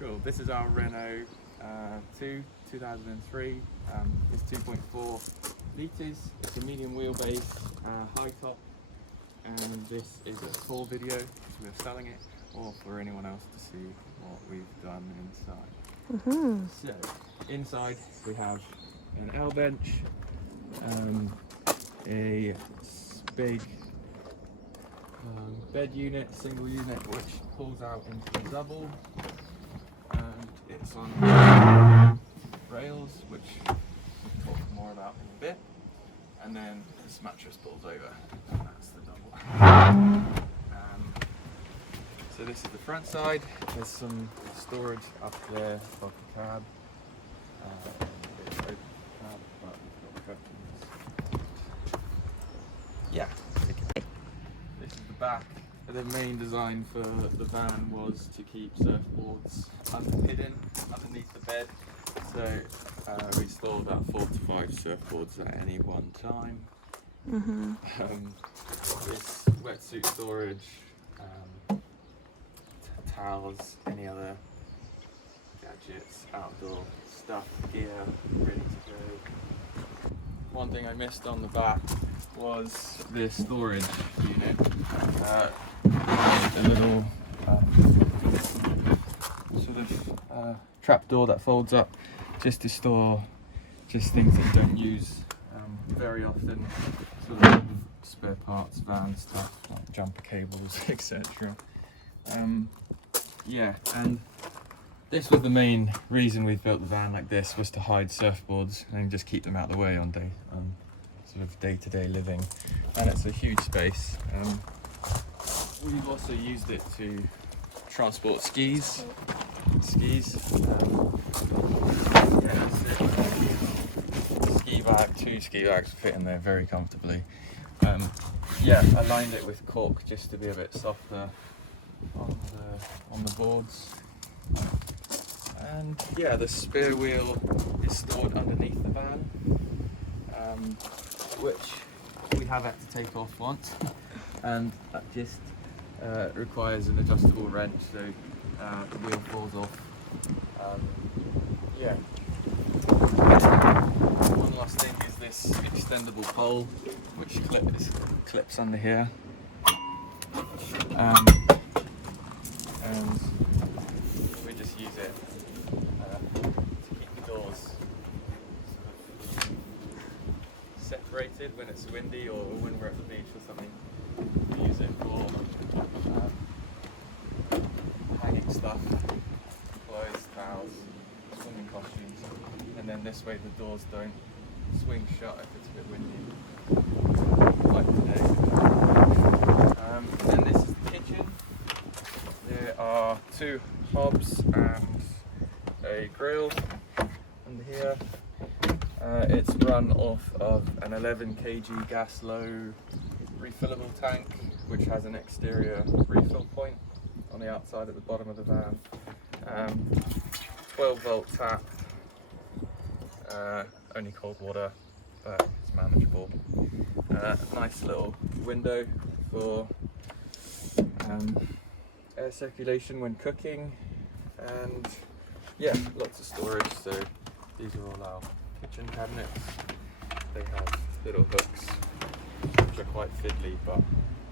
Cool. This is our Renault 2003. It's 2.4 litres. It's a medium wheelbase, high top, and this is a tour video because we're selling it, or for anyone else to see what we've done inside. So inside we have an L bench, a big bed unit, single unit, which pulls out into the double, and it's on rails, which we'll talk more about in a bit, and then this mattress pulls over, and that's the double. So this is the front side. There's some storage up there above the cab. It's open cab, but we've got curtains. Yeah. This is the back. The main design for the van was to keep surfboards hidden underneath the bed. So we store about 4 to 5 surfboards at any one time. This wetsuit storage, towels, any other gadgets, outdoor stuff, gear, ready to go. One thing I missed on the back was this storage unit. A little sort of trap door that folds up just to store just things that you don't use very often, sort of spare parts, van stuff, like jumper cables, etc. Yeah, and this was the main reason we built the van like this, was to hide surfboards and just keep them out of the way on sort of day-to-day living. And it's a huge space. We've also used it to transport skis. Ski bag, 2 ski bags fit in there very comfortably. Yeah, I lined it with cork just to be a bit softer on the boards. And yeah, the spare wheel is stored underneath the van, which we have had to take off once, and that just requires an adjustable wrench, so the wheel falls off. Yeah. One last thing is this extendable pole, which clips under here. And we just use it to keep the doors sort of separated when it's windy or when we're at the beach or something. We use it for hanging stuff, clothes, towels, swimming costumes, and then this way the doors don't swing shut if it's a bit windy, like today. And this is the kitchen. There are 2 hobs and a grill under here. It's run off of an 11 kg gas low refillable tank, which has an exterior refill point on the outside at the bottom of the van. 12 volt tap, only cold water, but it's manageable. Nice little window for air circulation when cooking, and yeah, lots of storage. So these are all our kitchen cabinets. They have little hooks which are quite fiddly, but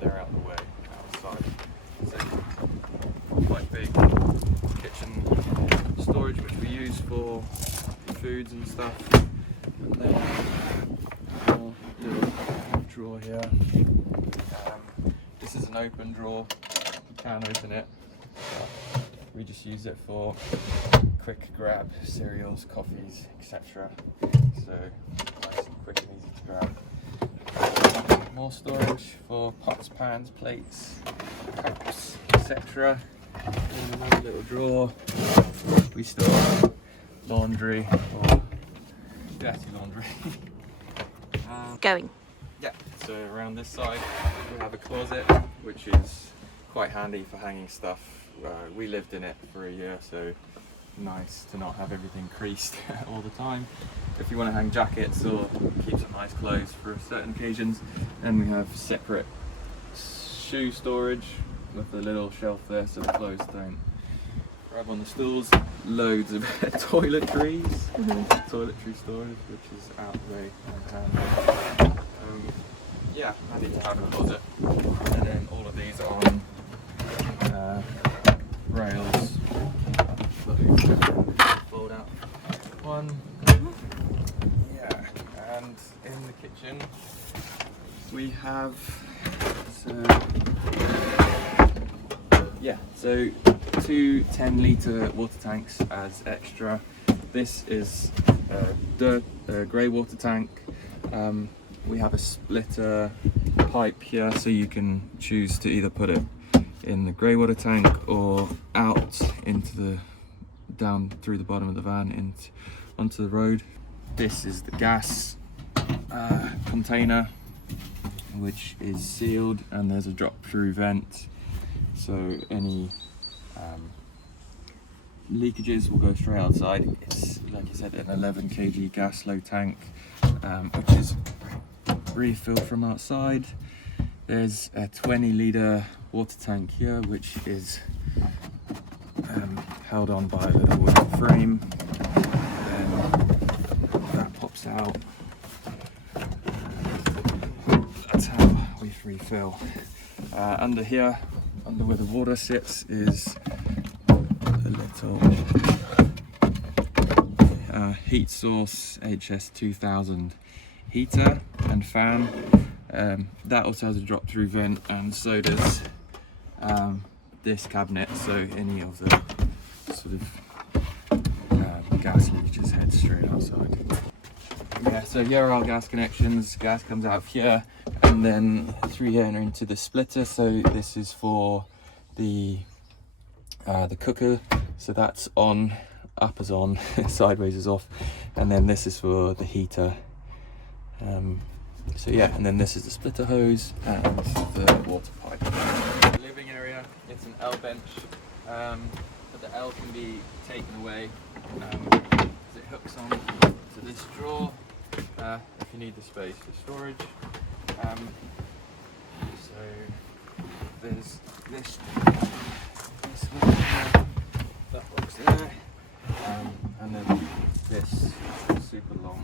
they're out the way outside. So quite big kitchen storage, which we use for foods and stuff. And then a little drawer here. This is an open drawer. You can open it, but we just use it for quick grab cereals, coffees, etc. So nice and quick and easy to grab. More storage for pots, pans, plates, cups, etc. And another little drawer. We store laundry or dirty laundry. Going. Yeah, so around this side we have a closet, which is quite handy for hanging stuff. We lived in it for a year, so nice to not have everything creased all the time. If you want to hang jackets or keep some nice clothes for certain occasions. Then we have separate shoe storage with a little shelf there so the clothes don't grab on the stools, loads of toiletries, toiletry storage, which is out the way and handy. Yeah, handy to have a closet. And then all of these are on rails. Fold out one. Yeah, and in the kitchen we have so two 10-litre water tanks as extra. This is a grey water tank. We have a splitter pipe here, so you can choose to either put it in the grey water tank or out into the down through the bottom of the van onto the road. This is the gas container, which is sealed, and there's a drop-through vent, so any leakages will go straight outside. It's, like I said, an 11 kg gas low tank, which is refilled from outside. There's a 20-litre water tank here, which is held on by a little wooden frame. Then that pops out. That's how we refill. Under here, under where the water sits, is a little heat source HS2000 heater and fan. That also has a drop-through vent, and so does this cabinet, so any of the sort of gas leakages head straight outside. Yeah, so here are our gas connections. Gas comes out of here and then through here and into the splitter. So this is for the cooker, so that's on, up is on, sideways is off, and then this is for the heater. So yeah, and then this is the splitter hose and the water pipe. Living area, it's an L bench, but the L can be taken away as it hooks on to this drawer if you need the space for storage. So there's this one here, that box there, and then this super long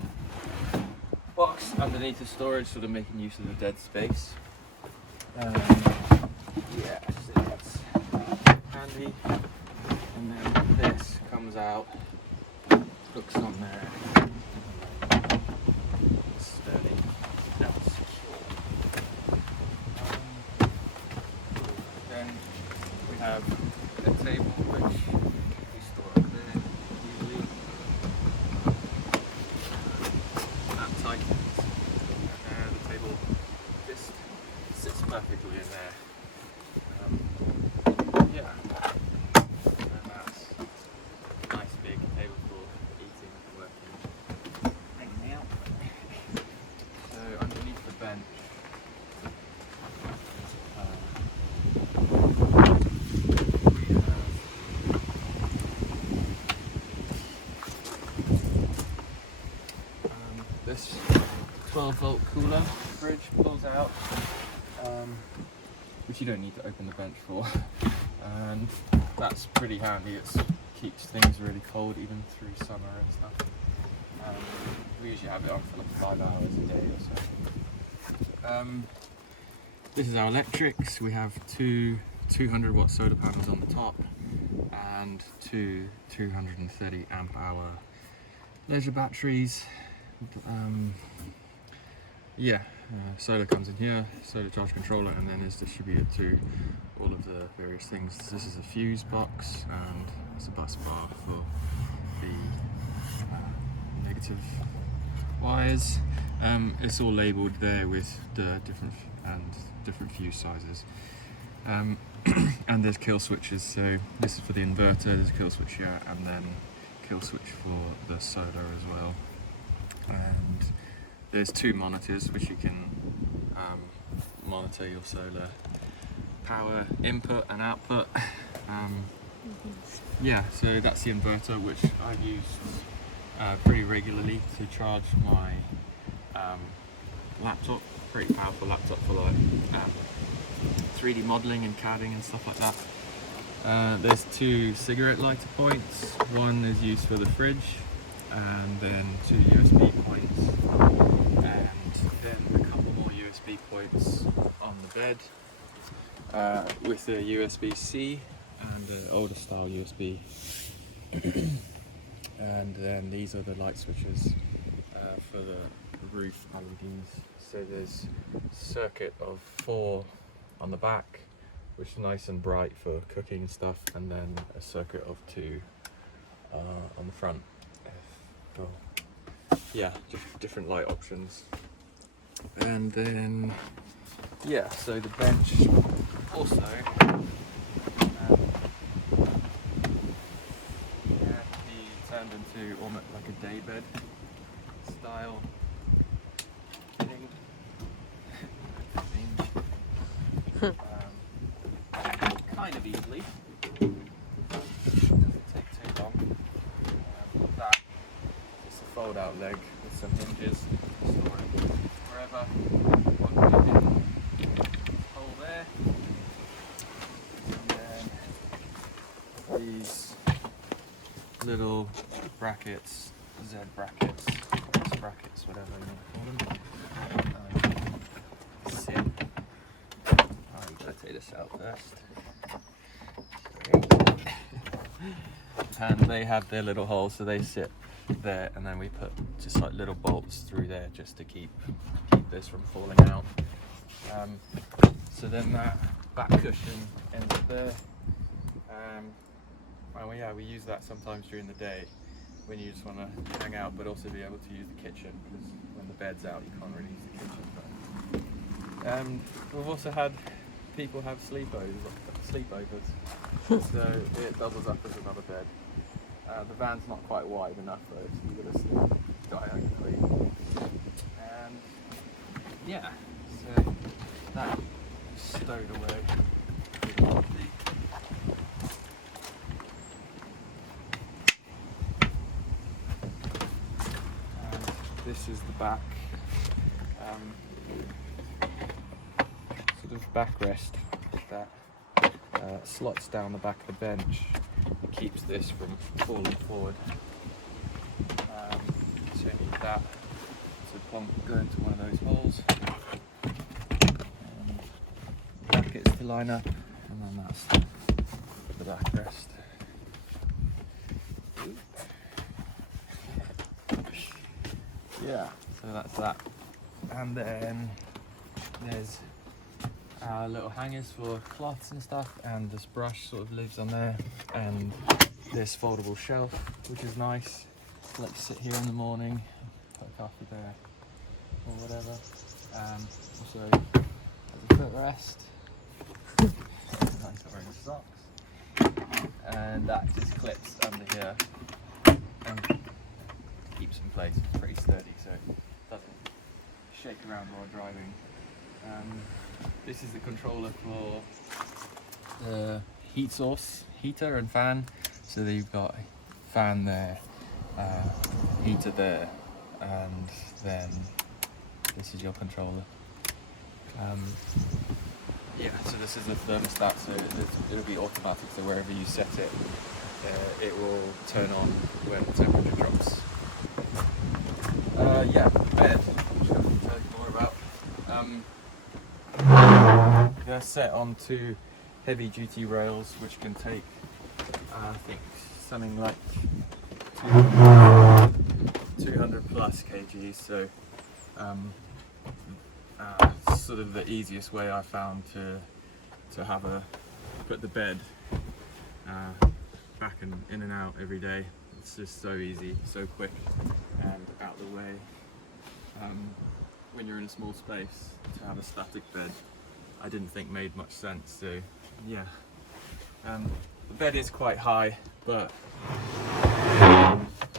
box underneath the storage, sort of making use of the dead space. Yeah, so that's handy. And then this comes out, hooks on there. Sturdy, that's secure. Then we have a table which we store up there easily. That tightens, and the table just sits perfectly in there. Yeah, and that's a nice big table for eating and working, hanging out. So underneath the bench, we have this 12-volt cooler fridge pulls out, which you don't need to open the bench for, and that's pretty handy. It keeps things really cold even through summer and stuff. We usually have it on for like 5 hours a day or so. This is our electrics. We have two 200-watt solar panels on the top and two 230 amp hour leisure batteries. Solar comes in here, solar charge controller, and then is distributed to all of the various things. This is a fuse box, and it's a bus bar for the negative wires. It's all labelled there with the different fuse sizes. And there's kill switches, so this is for the inverter, there's a kill switch here, and then kill switch for the solar as well. And there's two monitors which you can monitor your solar power input and output. So that's the inverter, which I use pretty regularly to charge my laptop. Pretty powerful laptop for like 3D modelling and CADing and stuff like that. There's 2 cigarette lighter points. One is used for the fridge, and then 2 USB points, and then a couple more USB points on the bed, with a USB-C and an older style USB. And then these are the light switches for the roof LEDs. So there's a circuit of 4 on the back, which is nice and bright for cooking and stuff, and then a circuit of 2 on the front. Yeah, just different light options. And then, yeah, so the bench also he turned into almost like a daybed style thing. Kind of easily. Doesn't take too long. That is a fold-out leg with some hinges. Store it wherever. One hole there. And then these little brackets, Z brackets, X brackets, whatever you want to call them. Sit. I'm going to take this out first. And they have their little holes, so they sit there, and then we put just like little bolts through there just to keep this from falling out. So then that back cushion ends up there. Well, yeah, we use that sometimes during the day when you just want to hang out, but also be able to use the kitchen, because when the bed's out you can't really use the kitchen. We've also had people have sleepovers, so it doubles up as another bed. The van's not quite wide enough though, so you've got to sleep diagonally. And yeah, so that is stowed away. And this is the back, sort of backrest that slots down the back of the bench. It keeps this from falling forward. So you need that to go into one of those holes. And brackets to line up, and then that's the backrest. Yeah, so that's that. And then there's little hangers for cloths and stuff, and this brush sort of lives on there, and this foldable shelf, which is nice. Let you sit here in the morning, put a coffee there or whatever. Also has a footrest, nice orange socks, and that just clips under here and keeps in place. It's pretty sturdy, so it doesn't shake around while driving. This is the controller for the heat source, heater and fan. So you've got a fan there, heater there, and then this is your controller. Yeah, so this is the thermostat, so it'll be automatic, so wherever you set it, it will turn on when the temperature drops. Yeah, the bed, which I can tell you more about. They're set on 2 heavy duty rails, which can take, I think, something like 200 plus kgs. So sort of the easiest way I found to put the bed back and in and out every day. It's just so easy, so quick, and out of the way. When you're in a small space, to have a static bed, I didn't think made much sense. So yeah, the bed is quite high, but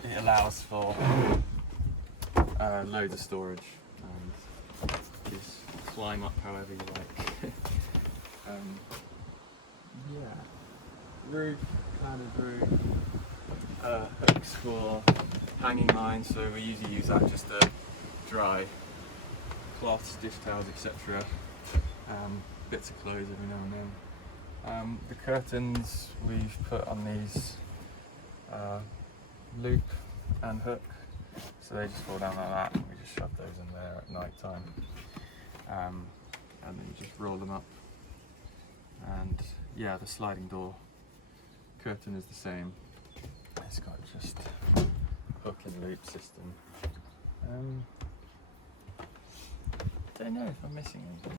it allows for loads of storage, and just climb up however you like. Yeah, roof, padded roof, hooks for hanging lines, so we usually use that just to dry cloths, dish towels, etc. Bits of clothes every now and then. The curtains we've put on these loop and hook, so they just fall down like that. We just shove those in there at night time, and then you just roll them up. And yeah, the sliding door curtain is the same. It's got just hook and loop system. Don't know if I'm missing anything.